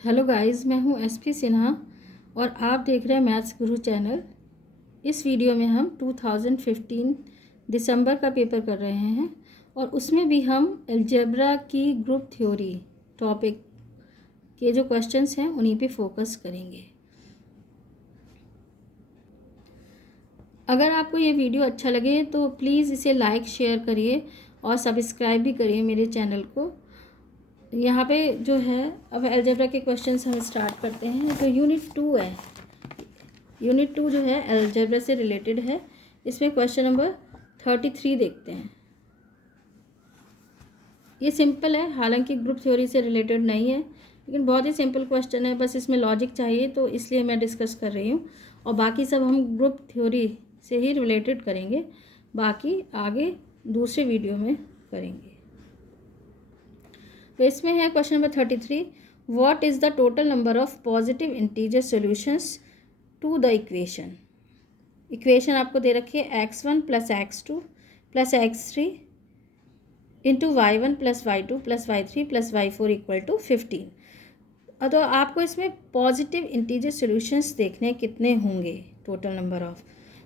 Hello guys, मैं हूं SP Sinha और आप देख रहे हैं मैथ्स गुरु चैनल। इस वीडियो में हम 2015 दिसंबर का पेपर कर रहे हैं और उसमें भी हम अलजेब्रा की ग्रुप थ्योरी टॉपिक के जो क्वेश्चंस हैं उन्हीं पे फोकस करेंगे। अगर आपको ये वीडियो अच्छा लगे तो प्लीज़ इसे लाइक शेयर करिए और सब्सक्राइब भी करिए मेरे चैनल को। यहाँ पे जो है अब अलजेब्रा के क्वेश्चंस हम स्टार्ट करते हैं। जो यूनिट 2 है, यूनिट 2 जो है अलजेब्रा से रिलेटेड है। इसमें क्वेश्चन नंबर 33 देखते हैं। ये सिंपल है, हालांकि ग्रुप थ्योरी से रिलेटेड नहीं है, लेकिन बहुत ही सिंपल क्वेश्चन है। बस इसमें लॉजिक चाहिए तो इसलिए मैं डिस्कस कर रही हूँ और बाकी सब हम ग्रुप थ्योरी से ही रिलेटेड करेंगे, बाकी आगे दूसरे वीडियो में करेंगे। तो इसमें है question number 33, what is the total number of positive integer solutions to the equation. Equation आपको दे रखी है x1 plus x2 plus x3 into y1 plus y2 plus y3 plus y4 equal to 15। तो आपको इसमें पॉजिटिव इंटीजर सॉल्यूशंस देखने कितने होंगे, टोटल नंबर ऑफ।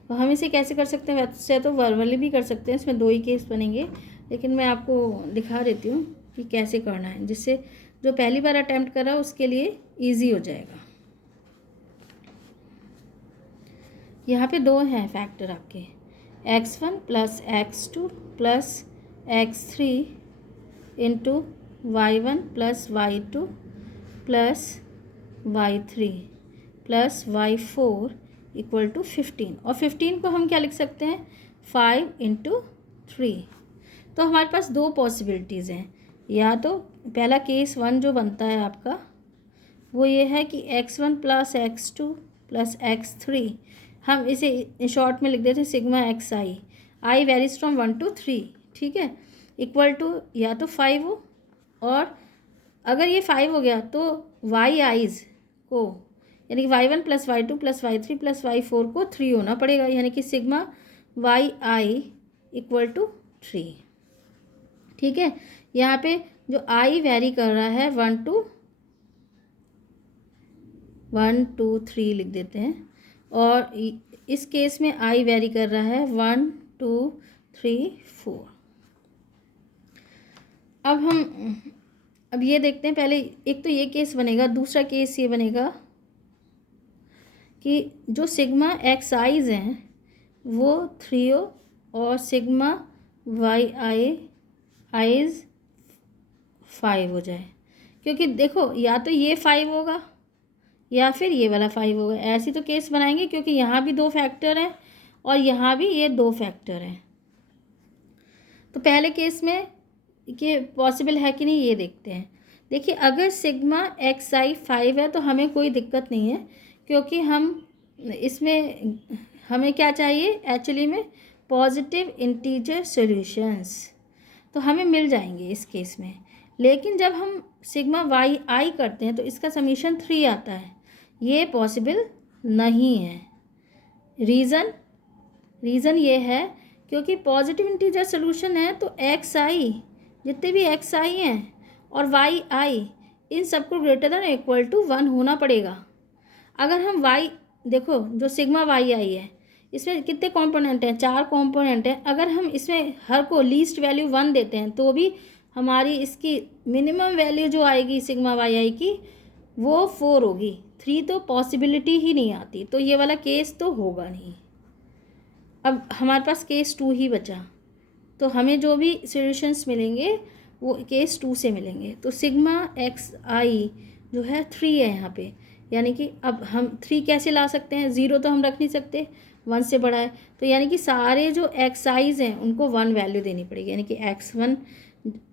तो हम इसे कैसे कर सकते हैं, वैसे तो वर्बली भी कर सकते हैं, इसमें दो ही केस बनेंगे, लेकिन मैं आपको दिखा देती हूँ कि कैसे करना है, जिससे जो पहली बार अटैम्प्ट कर रहा है उसके लिए ईजी हो जाएगा। यहाँ पे दो हैं फैक्टर आपके, x1 plus x2 plus x3 into y1 plus y2 plus y3 plus y4 equal to 15। और 15 को हम क्या लिख सकते हैं, 5 इंटू 3। तो हमारे पास दो पॉसिबिलिटीज़ हैं। या तो पहला केस 1 जो बनता है आपका वो ये है कि x1 plus x2 plus x3, हम इसे शॉर्ट में लिख देते हैं sigma x I varies from 1 to 3, ठीक है, इक्वल टू या तो 5 हो, और अगर ये 5 हो गया तो वाई आईज को यानी कि y1 plus y2 plus y3 plus y4 को 3 होना पड़ेगा, यानी कि sigma Y I equal to 3। ठीक है, यहाँ पे जो आई वेरी कर रहा है 1 2 3 लिख देते हैं, और इस केस में आई वेरी कर रहा है 1 2 3 4। अब ये देखते हैं, पहले एक तो ये केस बनेगा, दूसरा केस ये बनेगा कि जो सिग्मा एक्स आईज हैं वो 3 हो और सिग्मा वाई आईज 5 हो जाए। क्योंकि देखो या तो ये 5 होगा या फिर ये वाला 5 होगा, ऐसी तो केस बनाएंगे, क्योंकि यहाँ भी दो फैक्टर हैं और यहाँ भी ये दो फैक्टर हैं। तो पहले केस में ये पॉसिबल है कि नहीं ये देखते हैं। देखिए, अगर सिग्मा एक्स आई 5 है तो हमें कोई दिक्कत नहीं है, क्योंकि हम इसमें हमें क्या चाहिए एक्चुअली में, पॉजिटिव इंटीजर सॉल्यूशंस, तो हमें मिल जाएंगे इस केस में। लेकिन जब हम सिग्मा वाई आई करते हैं तो इसका समीशन 3 आता है, ये पॉसिबल नहीं है। रीज़न ये है क्योंकि पॉजिटिव इंटीजर सोल्यूशन है तो एक्स आई, जितने भी एक्स आई हैं और वाई आई, इन सबको ग्रेटर देन इक्वल टू 1 होना पड़ेगा। अगर हम वाई देखो, जो सिग्मा वाई आई है इसमें कितने कंपोनेंट हैं, 4 कंपोनेंट हैं। अगर हम इसमें हर को लीस्ट वैल्यू 1 देते हैं तो भी हमारी इसकी मिनिमम वैल्यू जो आएगी सिग्मा वाई आई की वो 4 होगी, 3 तो पॉसिबिलिटी ही नहीं आती, तो ये वाला केस तो होगा नहीं। अब हमारे पास केस 2 ही बचा, तो हमें जो भी सॉल्यूशंस मिलेंगे वो केस 2 से मिलेंगे। तो सिग्मा एक्स आई जो है 3 है यहाँ पे, यानी कि अब हम 3 कैसे ला सकते हैं, 0 तो हम रख नहीं सकते, 1 से बड़ा है, तो यानी कि सारे जो एक्स आईज हैं उनको 1 वैल्यू देनी पड़ेगी। यानी कि x1,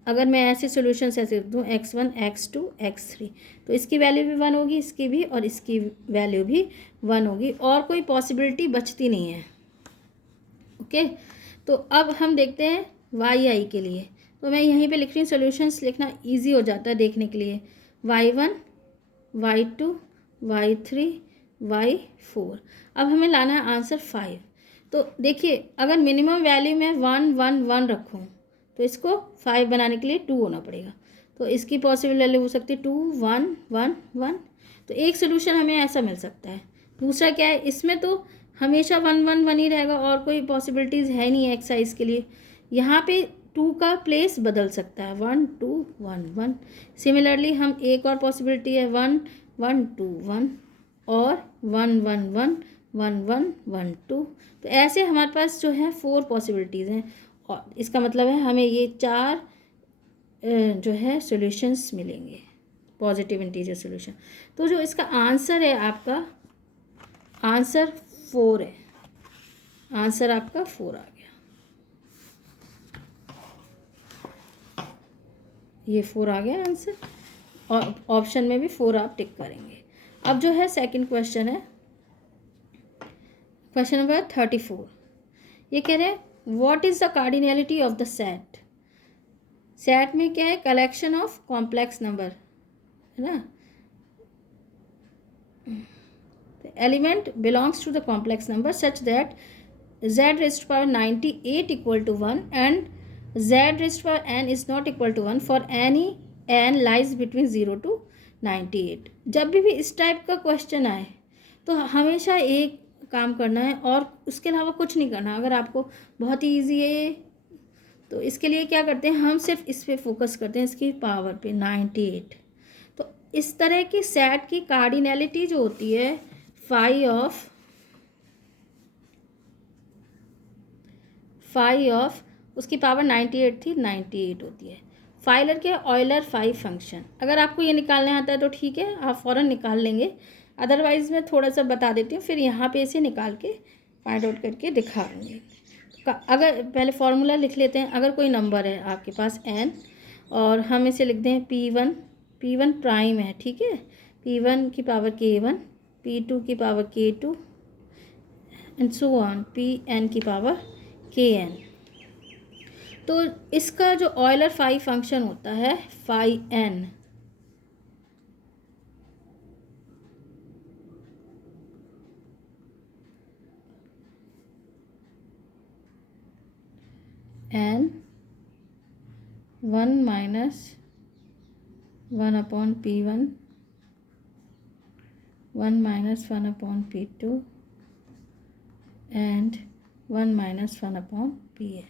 अगर मैं ऐसे सॉल्यूशंस ऐसे दूँ x1 x2 x3, तो इसकी वैल्यू भी 1 होगी, इसकी भी, और इसकी वैल्यू भी 1 होगी, और कोई पॉसिबिलिटी बचती नहीं है। ओके, तो अब हम देखते हैं वाई आई के लिए। तो मैं यहीं पे लिख रही हूँ, सॉल्यूशंस लिखना इजी हो जाता है देखने के लिए। y1 y2 y3 y4। अब हमें लाना है आंसर 5। तो देखिए, अगर मिनिमम वैल्यू में 1 1 1 रखूँ तो इसको 5 बनाने के लिए 2 होना पड़ेगा। तो इसकी पॉसिबल वैल्यू हो सकती है 2 1 1 1। तो एक सोल्यूशन हमें ऐसा मिल सकता है। दूसरा क्या है, इसमें तो हमेशा 1 1 1 ही रहेगा और कोई पॉसिबिलिटीज़ है नहीं है एक्सरसाइज के लिए। यहाँ पे 2 का प्लेस बदल सकता है, 1 2 1 1। सिमिलरली हम एक और पॉसिबिलिटी है 1 1 2 1 और 1 1 1 1 1 1 2। तो ऐसे हमारे पास जो है 4 पॉसिबिलिटीज़ हैं और इसका मतलब है हमें ये 4 जो है सॉल्यूशंस मिलेंगे, पॉजिटिव इंटीजर सॉल्यूशन। तो जो इसका आंसर है, आपका आंसर 4 है। आंसर आपका 4 आ गया, ये 4 आ गया आंसर। और ऑप्शन में भी 4 आप टिक करेंगे। अब जो है सेकंड क्वेश्चन है, क्वेश्चन नंबर 34। ये कह रहे हैं what is the cardinality of the set. Set में क्या है, कलेक्शन ऑफ कॉम्प्लेक्स नंबर है ना। Element belongs to the complex number such that z raised to power 98 equal to 1 and z raised to power n is not equal to 1 for any n lies between 0 to 98। जब भी इस type का question आए तो हमेशा एक काम करना है और उसके अलावा कुछ नहीं करना। अगर आपको बहुत ही ईजी है तो इसके लिए क्या करते हैं, हम सिर्फ इस पे फोकस करते हैं, इसकी पावर पे 98। तो इस तरह की सेट की कार्डिनैलिटी जो होती है फाई ऑफ उसकी पावर 98 थी, 98 होती है। फाइलर के ऑयलर फाई फंक्शन, अगर आपको ये निकालने आता है तो ठीक है, आप फ़ौरन निकाल लेंगे। अदरवाइज़ मैं थोड़ा सा बता देती हूँ, फिर यहाँ पे इसे निकाल के फाइंड आउट करके दिखा दूँगी। अगर पहले फार्मूला लिख लेते हैं। अगर कोई नंबर है आपके पास n और हम इसे लिख दें p1 प्राइम है, ठीक है, p1 की पावर k1, p2 की power k2 and so on, pn की पावर kn। तो इसका जो ऑयलर फाई फंक्शन होता है phi n, n 1 minus 1 upon p1, 1 minus 1 upon p2 and 1 minus 1 upon pn।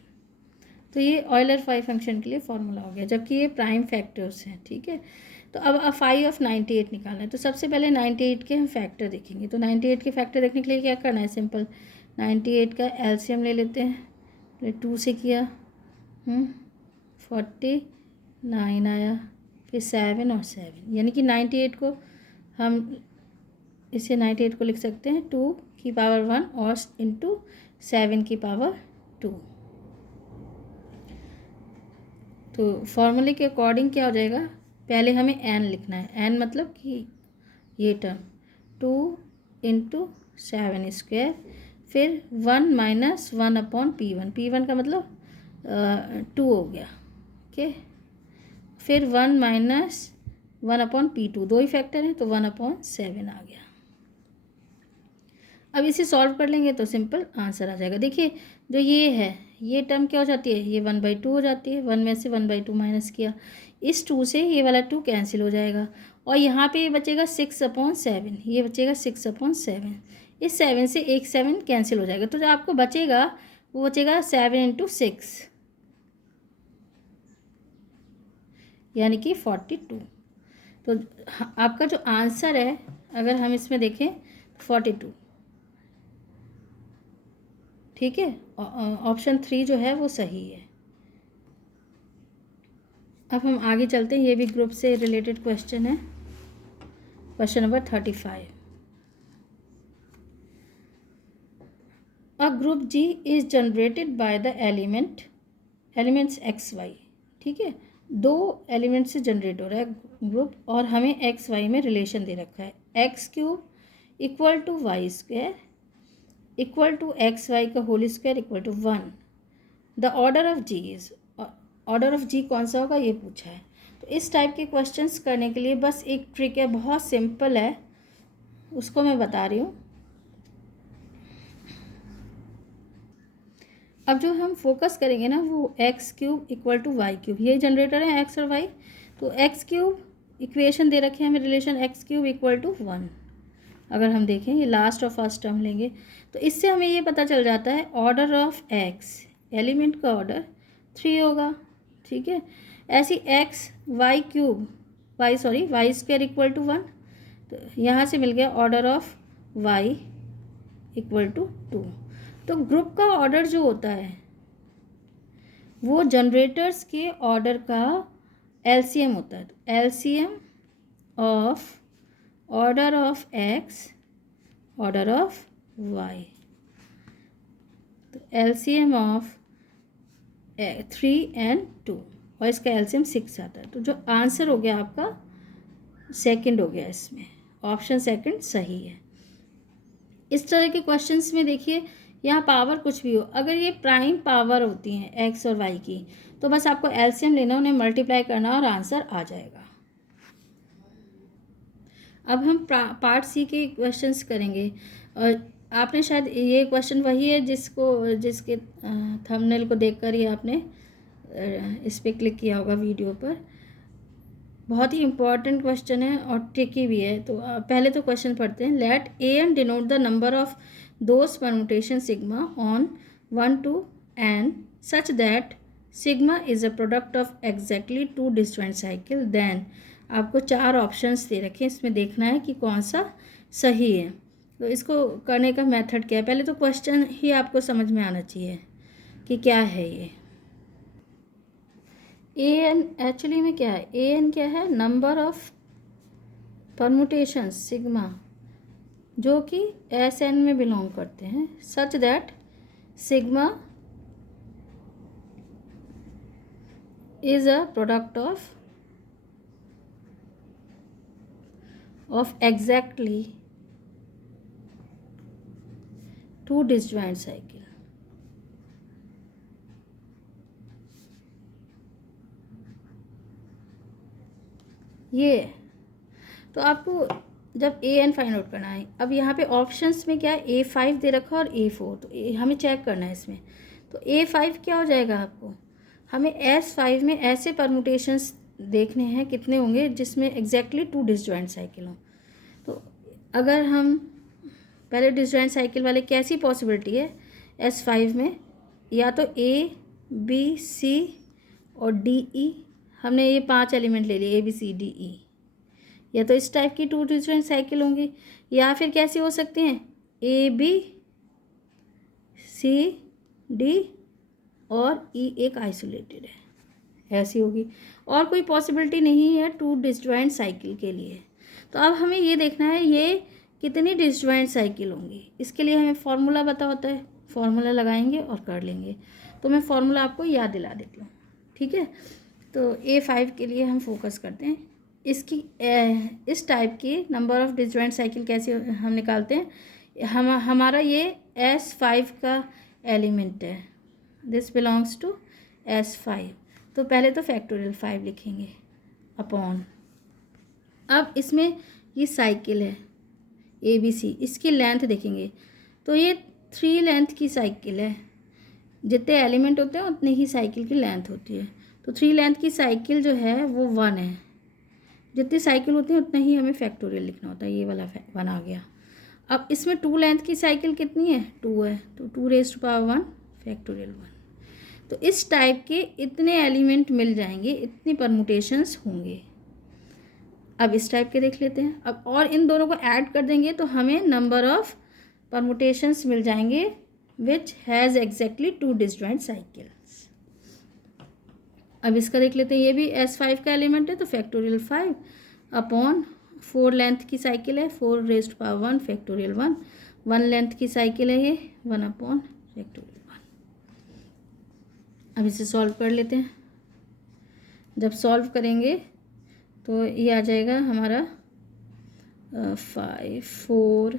तो ये ऑयलर फाई फंक्शन के लिए फॉर्मूला हो गया, जबकि ये प्राइम फैक्टर्स हैं, ठीक है। तो अब फाई ऑफ 98 निकालना है। तो सबसे पहले 98 के हम फैक्टर देखेंगे। तो 98 के फैक्टर देखने के लिए क्या करना है, सिंपल 98 का एलसीएम ले लेते हैं। पहले 2 से किया 49 आया, फिर 7 और 7, यानी कि 98 को हम इसे 98 को लिख सकते हैं 2 की पावर 1 और इंटू 7 की पावर 2। तो फॉर्मूले के अकॉर्डिंग क्या हो जाएगा, पहले हमें n लिखना है। n मतलब कि ये टर्म 2 इंटू 7 स्क्वायर, फिर 1 माइनस 1 अपॉन p1 का मतलब 2 हो गया, ओके। फिर 1 माइनस 1 अपॉन p2, 2 ही फैक्टर हैं तो 1 अपॉन 7 आ गया। अब इसे सॉल्व कर लेंगे तो सिंपल आंसर आ जाएगा। देखिए जो ये है, ये टर्म क्या हो जाती है, ये 1/2 हो जाती है। 1 में से 1/2 माइनस किया, इस 2 से ये वाला 2 कैंसिल हो जाएगा और यहाँ पे ये बचेगा 6/7, ये बचेगा 6/7। इस 7 से एक 7 कैंसिल हो जाएगा, तो जो आपको बचेगा वो बचेगा 7 इंटू 6, यानी कि 42। तो आपका जो आंसर है, अगर हम इसमें देखें 42, ठीक है। ऑप्शन 3 जो है वो सही है। अब हम आगे चलते हैं, ये भी ग्रुप से रिलेटेड क्वेश्चन है। Question number 35। A group G is generated by the elements X Y, ठीक है। 2 एलिमेंट से जनरेट हो रहा है ग्रुप और हमें एक्स वाई में रिलेशन दे रखा है। x³ equal to y² equal to X Y का whole square equal to 1। The order of G is, order of G कौन सा होगा ये पूछा है। तो इस टाइप के क्वेश्चंस करने के लिए बस एक ट्रिक है, बहुत सिंपल है, उसको मैं बता रही हूँ। अब जो हम फोकस करेंगे ना वो x³ इक्वल टू y³, यही जनरेटर है x और y। तो एक्स क्यूब इक्वेशन दे रखे हैं हमें, relation X cube equal to 1। अगर हम देखें ये लास्ट और फर्स्ट टर्म लेंगे तो इससे हमें ये पता चल जाता है ऑर्डर ऑफ एक्स, एलिमेंट का ऑर्डर 3 होगा। ठीक है, ऐसी X Y cube Y square equal to 1, तो यहाँ से मिल गया order of Y equal to 2। तो ग्रुप का ऑर्डर जो होता है वो जनरेटर्स के ऑर्डर का एलसीएम होता है। तो LCM of order of X order of Y, तो एलसीएम ऑफ 3 and 2 और इसका एलसीएम 6 आता है। तो जो आंसर हो गया आपका सेकंड हो गया, इसमें ऑप्शन सेकंड सही है। इस तरह के क्वेश्चंस में देखिए यहाँ पावर कुछ भी हो, अगर ये प्राइम पावर होती हैं एक्स और वाई की, तो बस आपको एलसीएम लेना, उन्हें मल्टीप्लाई करना और आंसर आ जाएगा। अब हम पार्ट सी के क्वेश्चंस करेंगे। और आपने शायद ये क्वेश्चन वही है जिसके थंबनेल को देखकर ही आपने इस पर क्लिक किया होगा वीडियो पर। बहुत ही इम्पॉर्टेंट क्वेश्चन है और ट्रिकी भी है। तो पहले तो क्वेश्चन पढ़ते हैं। Let A N denote the number of those permutation sigma on 1 to n such that sigma is a product of exactly 2 disjoint cycle, then आपको 4 ऑप्शंस दे रखे हैं, इसमें देखना है कि कौन सा सही है। तो इसको करने का मेथड क्या है, पहले तो क्वेश्चन ही आपको समझ में आना चाहिए कि क्या है ये। ए एन एक्चुअली में क्या है, ए एन क्या है, नंबर ऑफ परमुटेशन सिग्मा जो कि एस एन में बिलोंग करते हैं, सच that sigma is a product of exactly 2 disjoint cycle. ये तो आपको जब ए एन फाइंड आउट करना है, अब यहाँ पे ऑप्शंस में क्या है, A5 दे रखा और A4, तो हमें चेक करना है इसमें। तो A5 क्या हो जाएगा, आपको हमें S5 में ऐसे परमुटेशंस देखने हैं कितने होंगे जिसमें एग्जैक्टली 2 डिस्जॉइंट साइकिल हों। तो अगर हम पहले डिस्जॉइंट साइकिल वाले कैसी पॉसिबिलिटी है S5 में, या तो A B C और D E, हमने ये 5 एलिमेंट ले लिए A B C D E, या तो इस टाइप की 2 डिस्जॉइंट साइकिल होंगी, या फिर कैसी हो सकती हैं A B C D और E एक आइसोलेटेड है, ऐसी होगी। और कोई पॉसिबिलिटी नहीं है 2 डिस्जॉइंट साइकिल के लिए। तो अब हमें ये देखना है ये कितनी डिस्जॉइंट साइकिल होंगी। इसके लिए हमें फार्मूला पता होता है, फार्मूला लगाएंगे और कर लेंगे। तो मैं फार्मूला आपको याद दिला देती हूँ, ठीक है। तो A5 के लिए हम फोकस करते हैं। इसकी इस टाइप की नंबर ऑफ़ डिस्जॉइंट साइकिल कैसे हम निकालते हैं। हमारा ये S5 का एलिमेंट है, दिस बिलोंग्स टू S5। तो पहले तो फैक्टोरियल 5 लिखेंगे अपॉन, अब इसमें ये साइकिल है ABC, इसकी लेंथ देखेंगे तो ये 3 लेंथ की साइकिल है। जितने एलिमेंट होते हैं उतनी ही साइकिल की लेंथ होती है। तो 3 लेंथ की साइकिल जो है वो 1 है। जितनी साइकिल होती है उतना ही हमें फैक्टोरियल लिखना होता है। ये वाला 1 आ गया। अब इसमें 2 लेंथ की साइकिल कितनी है, 2 है, तो 2⁻1 फैक्टोरियल 1। तो इस टाइप के इतने एलिमेंट मिल जाएंगे, इतनी परमुटेशंस होंगे। अब इस टाइप के देख लेते हैं। अब और इन दोनों को ऐड कर देंगे तो हमें नंबर ऑफ परमुटेशंस मिल जाएंगे which has exactly 2 disjoint cycles. अब इसका देख लेते हैं, ये भी S5 का एलिमेंट है तो फैक्टोरियल 5 अपॉन 4 लेंथ की साइकिल है, 4⁻1 फैक्टोरियल 1। 1 लेंथ की साइकिल है ये, 1 अपॉन फैक्टोरियल 1। अब इसे सॉल्व कर लेते हैं। जब सॉल्व करेंगे तो ये आ जाएगा हमारा 5 4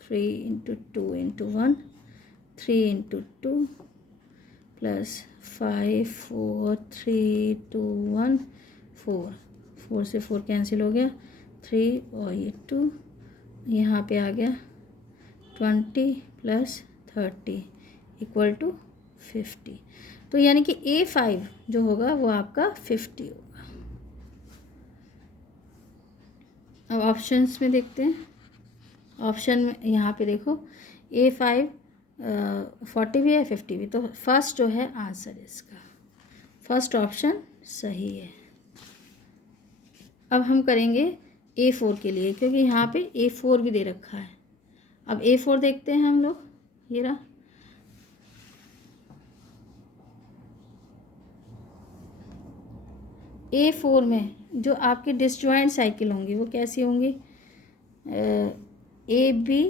3 × 2 × 1 3 × 2 प्लस 5 4 3 2 1 4, 4 से 4 कैंसिल हो गया, 3 और ये 2, यहाँ पे आ गया 20 + 30 = 50। तो यानी कि A5 जो होगा वो आपका 50 होगा। अब ऑप्शंस में देखते हैं। ऑप्शन में यहाँ पे देखो A5 40 भी है 50 भी, तो फर्स्ट जो है आंसर इसका फर्स्ट ऑप्शन सही है। अब हम करेंगे A4 के लिए, क्योंकि यहाँ पे A4 भी दे रखा है। अब A4 देखते हैं हम लोग, ये रहा। A4 में जो आपकी डिसजॉइंट साइकिल होंगी वो कैसी होंगी? ABCD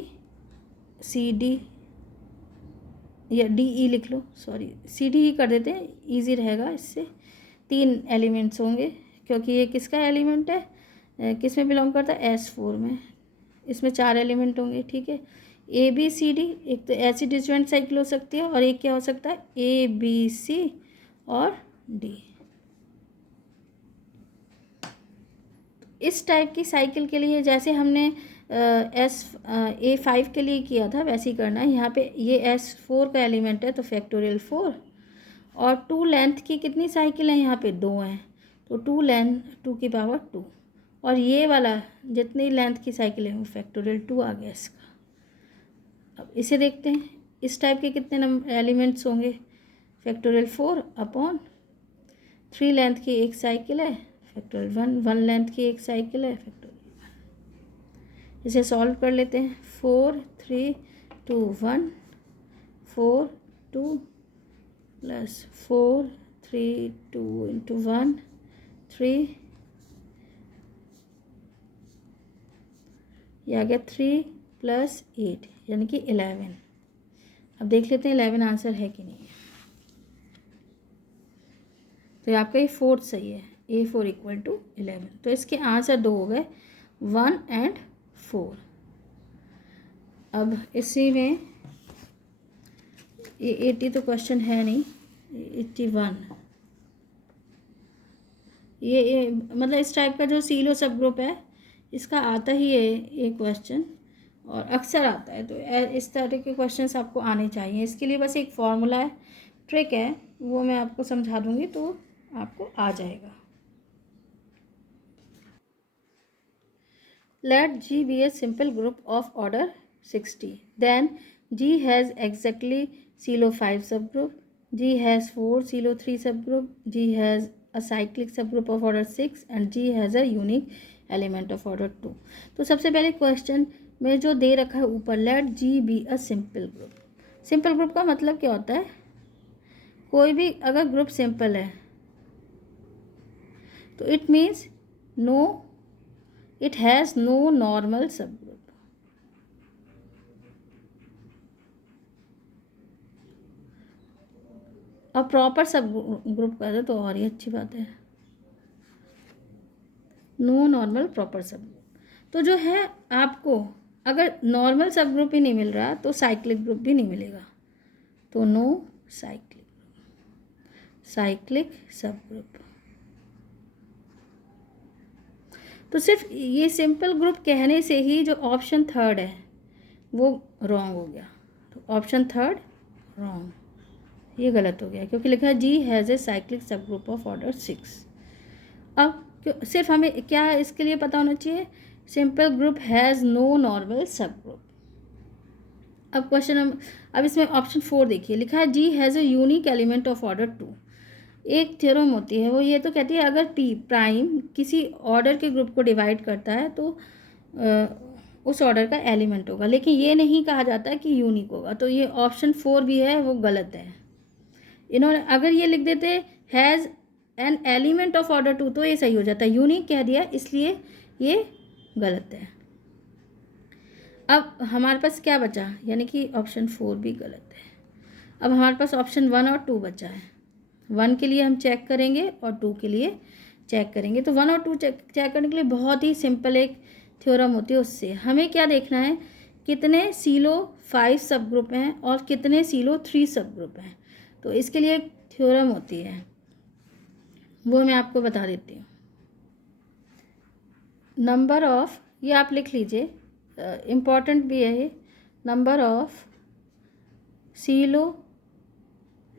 या DE लिख लो, सॉरी CD ही कर देते हैं, इजी रहेगा इससे। 3 एलिमेंट्स होंगे, क्योंकि ये किसका एलिमेंट है, किस में बिलोंग करता है? S4 में। इसमें 4 एलिमेंट होंगे, ठीक है। ABCD एक तो ऐसी डिसजॉइंट साइकिल हो सकती है, और एक क्या हो सकता है? ABC और D। इस टाइप की साइकिल के लिए जैसे हमने A5 के लिए किया था वैसे ही करना है। यहाँ पे ये S4 का एलिमेंट है तो फैक्टोरियल 4, और 2 लेंथ की कितनी साइकिल है? यहाँ पे 2 हैं, तो 2 लेंथ 2 की पावर 2, और ये वाला जितनी लेंथ की साइकिल है वो फैक्टोरियल 2 आ गया इसका। अब इसे देखते हैं, इस टाइप के कितने एलिमेंट्स होंगे? फैक्टोरियल 4 अपॉन 3 लेंथ की एक साइकिल है फैक्टोरियल 1, 1 लेंथ की एक साइकिल है फैक्टोरियल 1। इसे सॉल्व कर लेते हैं। 4 3 2 1 4 2 प्लस 4 3 2 इंटू 1 3, ये आ गया 3 प्लस 8 यानी कि 11। अब देख लेते हैं 11 आंसर है कि नहीं है। तो आपका ये 4 सही है, A4 इक्वल टू 11। तो इसके आंसर 2 हो गए, 1 और 4। अब इसी में ये 80 तो क्वेश्चन है नहीं, 81 ये मतलब इस टाइप का जो सीलो सब ग्रुप है इसका आता ही है ये क्वेश्चन, और अक्सर आता है। तो इस तरह के क्वेश्चंस आपको आने चाहिए। इसके लिए बस एक फॉर्मूला है, ट्रिक है, वो मैं आपको समझा दूंगी तो आपको आ जाएगा। Let G be a simple group of order 60. Then G has exactly CeLO 5 subgroup, G has 4 CeLO 3 subgroup, G has a cyclic subgroup of order 6 and G has a unique element of order 2. तो सबसे पहले question में जो दे रखा है ऊपर, let G be a simple group. Simple group का मतलब क्या होता है? कोई भी अगर ग्रुप सिंपल है तो it means it has no normal subgroup. अब प्रॉपर सब ग्रुप कर दो तो और ही अच्छी बात है। नो नॉर्मल प्रॉपर सब ग्रुप, तो जो है आपको अगर नॉर्मल सब ग्रुप ही नहीं मिल रहा तो साइक्लिक ग्रुप भी नहीं मिलेगा, तो नो साइक्लिक सब ग्रुप। तो सिर्फ ये सिंपल ग्रुप कहने से ही जो ऑप्शन 3 है वो रॉन्ग हो गया, तो ऑप्शन 3 रॉन्ग, ये गलत हो गया, क्योंकि लिखा है जी हैज़ ए साइक्लिक सब ग्रुप ऑफ ऑर्डर 6। अब सिर्फ हमें क्या इसके लिए पता होना चाहिए? Simple group has no normal subgroup. अब क्वेश्चन अब इसमें ऑप्शन 4 देखिए, लिखा है G has a unique element of order 2। एक थ्योरम होती है वो ये तो कहती है अगर पी प्राइम किसी ऑर्डर के ग्रुप को डिवाइड करता है तो उस ऑर्डर का एलिमेंट होगा, लेकिन ये नहीं कहा जाता कि यूनिक होगा। तो ये ऑप्शन 4 भी है वो गलत है। इन्होंने अगर ये लिख देते has an element of order 2 तो ये सही हो जाता है, यूनिक कह दिया इसलिए ये गलत है। अब हमारे पास क्या बचा, यानी कि ऑप्शन 4 भी गलत है। अब हमारे पास ऑप्शन 1 और 2 बचा है। 1 के लिए हम चेक करेंगे और 2 के लिए चेक करेंगे। तो 1 और 2 चेक करने के लिए बहुत ही सिंपल एक थ्योरम होती है, उससे हमें क्या देखना है, कितने सीलो 5 सब ग्रुप हैं और कितने सीलो 3 सब ग्रुप हैं। तो इसके लिए एक थ्योरम होती है वो मैं आपको बता देती हूँ। नंबर ऑफ, ये आप लिख लीजिए, इम्पॉर्टेंट भी है ये, नंबर ऑफ सीलो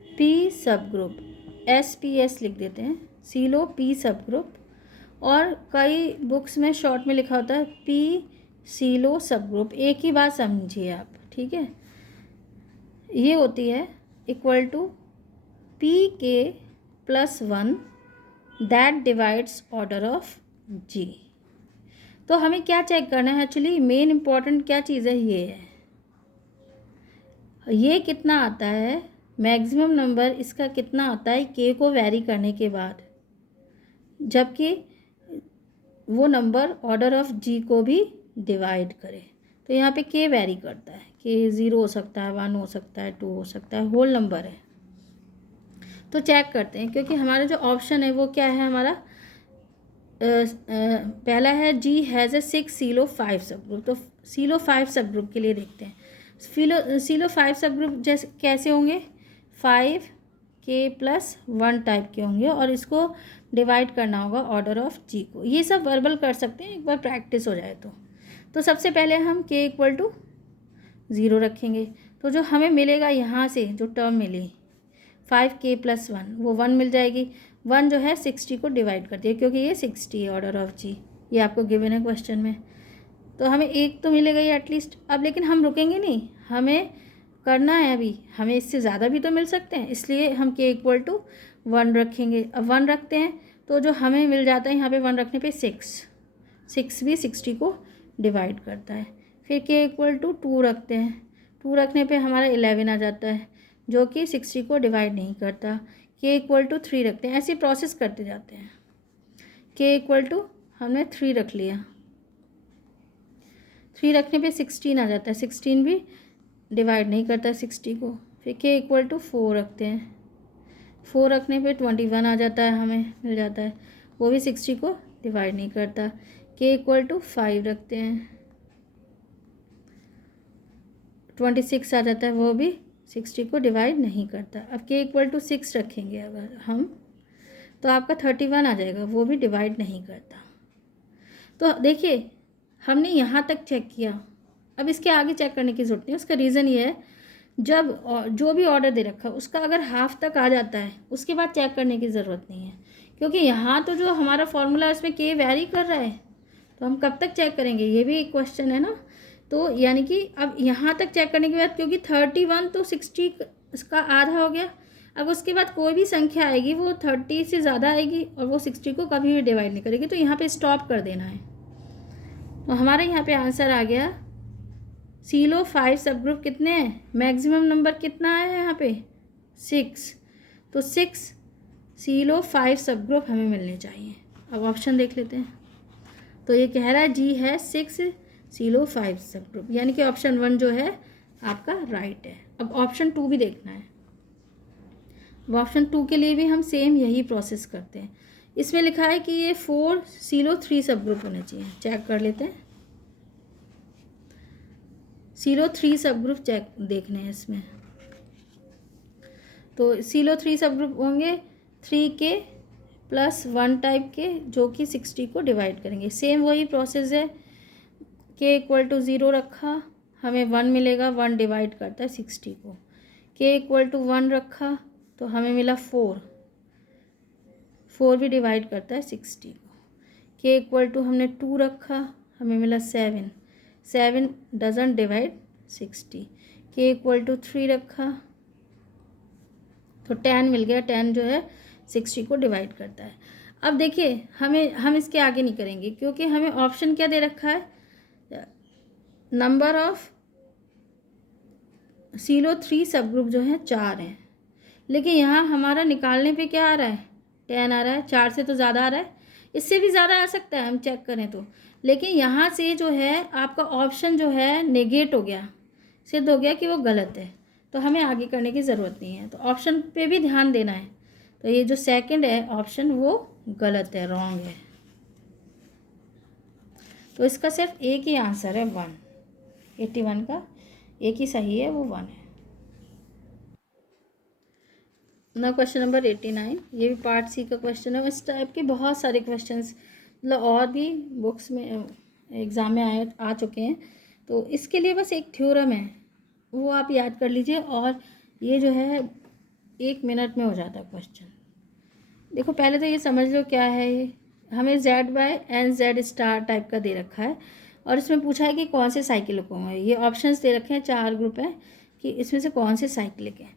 पी सब ग्रुप, SPS लिख देते हैं, सीलो पी सब ग्रुप और कई बुक्स में शॉर्ट में लिखा होता है पी सीलो सब ग्रुप। एक ही बात समझिए आप, ठीक है। ये होती है इक्वल टू पी के plus 1 that divides order of G. तो हमें क्या चेक करना है, एक्चुअली मेन इम्पॉर्टेंट क्या चीज़ है, ये कितना आता है, मैक्सिमम नंबर इसका कितना आता है के को वैरी करने के बाद, जबकि वो नंबर ऑर्डर ऑफ जी को भी डिवाइड करे। तो यहाँ पे के वैरी करता है, के 0 हो सकता है, 1 हो सकता है, 2 हो सकता है, होल नंबर है। तो चेक करते हैं, क्योंकि हमारा जो ऑप्शन है वो क्या है, हमारा पहला है जी हैज़ ए 6 सीलो 5 सब ग्रुप। तो सीलो 5 सब ग्रुप के लिए देखते हैं। सीलो 5 सब ग्रुप जैसे कैसे होंगे, 5 के प्लस 1 टाइप के होंगे, और इसको डिवाइड करना होगा ऑर्डर ऑफ जी को। ये सब वर्बल कर सकते हैं, एक बार प्रैक्टिस हो जाए तो सबसे पहले हम के इक्वल टू 0 रखेंगे। तो जो हमें मिलेगा यहाँ से जो टर्म मिली 5k प्लस 1, वो 1 मिल जाएगी। 1 जो है 60 को डिवाइड करती है, क्योंकि ये 60 है ऑर्डर ऑफ जी, ये आपको गिवन है क्वेश्चन में। तो हमें एक तो मिलेगा ये एटलीस्ट। अब लेकिन हम रुकेंगे नहीं, हमें करना है अभी, हमें इससे ज़्यादा भी तो मिल सकते हैं, इसलिए हम के इक्वल टू 1 रखेंगे। अब 1 रखते हैं तो जो हमें मिल जाता है यहाँ पे 1 रखने पे 6 भी 60 को डिवाइड करता है। फिर के इक्वल टू 2 रखते हैं, 2 रखने पे हमारा 11 आ जाता है, जो कि 60 को डिवाइड नहीं करता। के इक्वल टू 3 रखते हैं, ऐसे प्रोसेस करते जाते हैं। के इक्वल टू हमने 3 रख लिया, 3 रखने पे 16 आ जाता है, 16 भी डिवाइड नहीं करता 60 को। फिर के इक्वल टू 4 रखते हैं, 4 रखने पे 21 आ जाता है, हमें मिल जाता है, वो भी 60 को डिवाइड नहीं करता। के इक्वल टू 5 रखते हैं, 26 आ जाता है, वो भी 60 को डिवाइड नहीं करता। अब के इक्वल टू 6 रखेंगे अगर हम, तो आपका 31 आ जाएगा, वो भी डिवाइड नहीं करता। तो देखिए हमने यहाँ तक चेक किया, अब इसके आगे चेक करने की ज़रूरत नहीं। उसका रीज़न ये है, जब जो भी ऑर्डर दे रखा है उसका अगर हाफ तक आ जाता है उसके बाद चेक करने की ज़रूरत नहीं है, क्योंकि यहाँ तो जो हमारा फॉर्मूला है उसमें के वैरी कर रहा है, तो हम कब तक चेक करेंगे, ये भी एक क्वेश्चन है ना। तो यानी कि अब यहाँ तक चेक करने के बाद, क्योंकि 31 तो 60 का आधा हो गया, अब उसके बाद कोई भी संख्या आएगी वो 30 से ज़्यादा आएगी और वो 60 को कभी भी डिवाइड नहीं करेगी, तो यहाँ पे स्टॉप कर देना है। तो हमारे यहाँ पे आंसर आ गया, सीलो 5 सब ग्रुप कितने हैं, मैक्सिमम नंबर कितना है यहाँ पे 6, तो 6 सीलो 5 सब ग्रुप हमें मिलने चाहिए। अब ऑप्शन देख लेते हैं, तो ये कह रहा है जी है 6 सीलो 5 सब ग्रुप, यानी कि ऑप्शन 1 जो है आपका राइट है। अब ऑप्शन 2 भी देखना है, ऑप्शन 2 के लिए भी हम सेम यही प्रोसेस करते हैं। इसमें लिखा है कि ये 4 सीलो 3 सब ग्रुप होने चाहिए, चेक कर लेते हैं। सीलो 3 सब ग्रुप चेक देखने हैं इसमें, तो सीलो 3 सब ग्रुप होंगे 3k प्लस 1 टाइप के, जो कि 60 को डिवाइड करेंगे। सेम वही प्रोसेस है, के इक्वल टू 0 रखा, हमें 1 मिलेगा, 1 डिवाइड करता है 60 को। के इक्वल टू 1 रखा तो हमें मिला 4 भी डिवाइड करता है 60 को। के इक्वल टू हमने 2 रखा, हमें मिला 7 डजंट डिवाइड 60। के इक्वल टू 3 रखा तो 10 मिल गया, 10 जो है 60 को डिवाइड करता है। अब देखिए हम इसके आगे नहीं करेंगे, क्योंकि हमें ऑप्शन क्या दे रखा है, नंबर ऑफ सीलो 3 सब ग्रुप जो है 4 हैं, लेकिन यहाँ हमारा निकालने पे क्या आ रहा है, 10 आ रहा है, 4 से तो ज़्यादा आ रहा है, इससे भी ज़्यादा आ सकता है हम चेक करें तो, लेकिन यहाँ से जो है आपका ऑप्शन जो है नेगेट हो गया, सिद्ध हो गया कि वो गलत है, तो हमें आगे करने की ज़रूरत नहीं है। तो ऑप्शन पे भी ध्यान देना है, तो ये जो सेकंड है ऑप्शन वो गलत है, रॉन्ग है। तो इसका सिर्फ एक ही आंसर है 1, 81 का एक ही सही है, वो 1 है। ना क्वेश्चन नंबर 89, ये भी पार्ट सी का क्वेश्चन है। इस टाइप के बहुत सारे क्वेश्चंस मतलब और भी बुक्स में एग्ज़ाम में आ चुके हैं, तो इसके लिए बस एक थ्योरम है वो आप याद कर लीजिए, और ये जो है 1 मिनट में हो जाता है क्वेश्चन। देखो पहले तो ये समझ लो क्या है ये हमें Z/N/Z* टाइप का दे रखा है और इसमें पूछा है कि कौन से साइक्लिक होंगे। ये ऑप्शंस दे रखे हैं, 4 ग्रुप हैं कि इसमें से कौन से साइक्लिक हैं।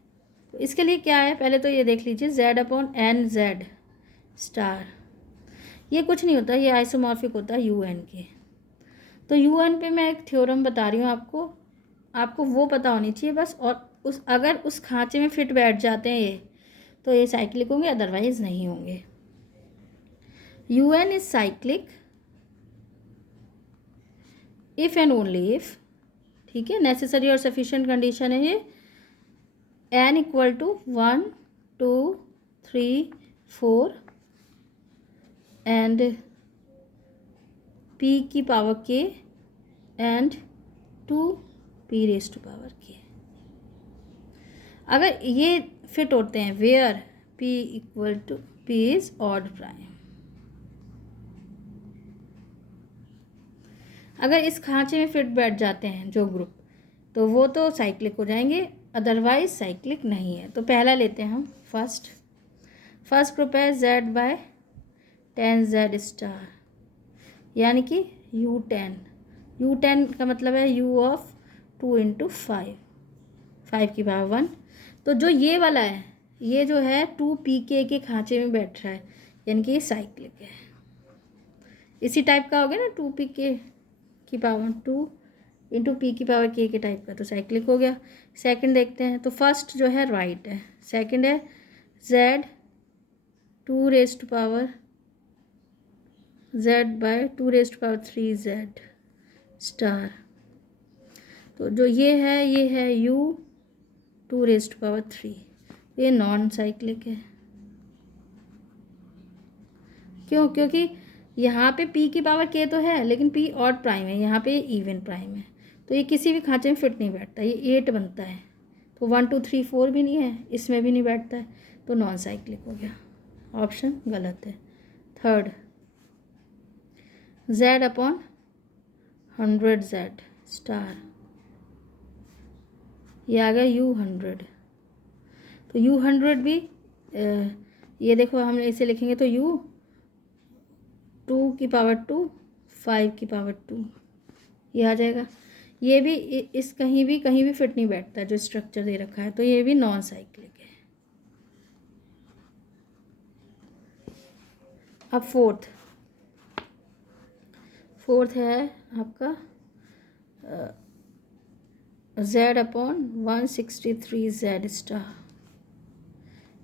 तो इसके लिए क्या है, पहले तो ये देख लीजिए Z/N/Z*। ये कुछ नहीं होता, ये आइसोमॉर्फिक होता है UN के। तो UN पे मैं एक थ्योरम बता रही हूँ आपको वो पता होनी चाहिए बस। और अगर उस खांचे में फिट बैठ जाते हैं ये, तो ये साइक्लिक होंगे, अदरवाइज नहीं होंगे। UN is cyclic if and only if, ठीक है, नेसेसरी और सफिशिएंट कंडीशन है ये। N = 1 2 3 4 एंड P की पावर K एंड 2P⁻K। अगर ये फिट होते हैं where P is odd prime. अगर इस खांचे में फिट बैठ जाते हैं जो ग्रुप, तो वो तो साइक्लिक हो जाएंगे, अदरवाइज साइक्लिक नहीं है। तो पहला लेते हैं हम फर्स्ट ग्रुप है Z/10Z*, यानी कि U10। U10 का मतलब है U ऑफ 2 × 5, 5 की पावर 1। तो जो ये वाला है, ये जो है 2pk के खांचे में बैठ रहा है, यानी कि ये साइक्लिक है। इसी टाइप का हो गया ना, 2pk की पावर 2 × p की पावर k के टाइप का, तो साइक्लिक हो गया। सेकंड देखते हैं, तो फर्स्ट जो है राइट है, सेकंड है Z/2⁻3Z*। तो जो ये है U2⁻3, ये नॉन साइक्लिक है। क्यों? क्योंकि यहाँ पे P की पावर K तो है, लेकिन P ऑड प्राइम है, यहाँ पे इवन प्राइम है, तो ये किसी भी खांचे में फिट नहीं बैठता, ये 8 बनता है। तो 1 2 3 4 भी नहीं है, इसमें भी नहीं बैठता है, तो नॉन साइक्लिक हो गया, ऑप्शन गलत है। थर्ड Z/100Z*, ये आ गया U100। तो U100 भी ये देखो, हम इसे लिखेंगे तो U2 की पावर 2 5 की पावर 2, ये आ जाएगा। ये भी इस कहीं भी फिट नहीं बैठता जो स्ट्रक्चर दे रखा है, तो ये भी नॉन साइक्लिक है। अब फोर्थ है आपका Z/163Z*,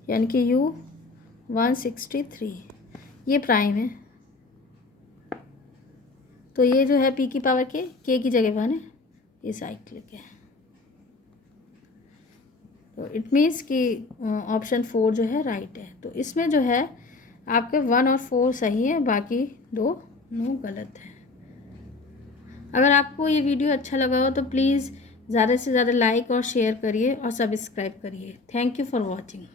यानी कि U163, ये प्राइम है। तो ये जो है P की पावर K की जगह 1 है, ये साइक्लिक है। तो इट मीन्स कि ऑप्शन 4 जो है राइट है। तो इसमें जो है आपके 1 और 4 सही है, बाकी 2 गलत है। अगर आपको ये वीडियो अच्छा लगा हो तो प्लीज़ ज़्यादा से ज़्यादा लाइक और शेयर करिए और सब्सक्राइब करिए। Thank you for watching.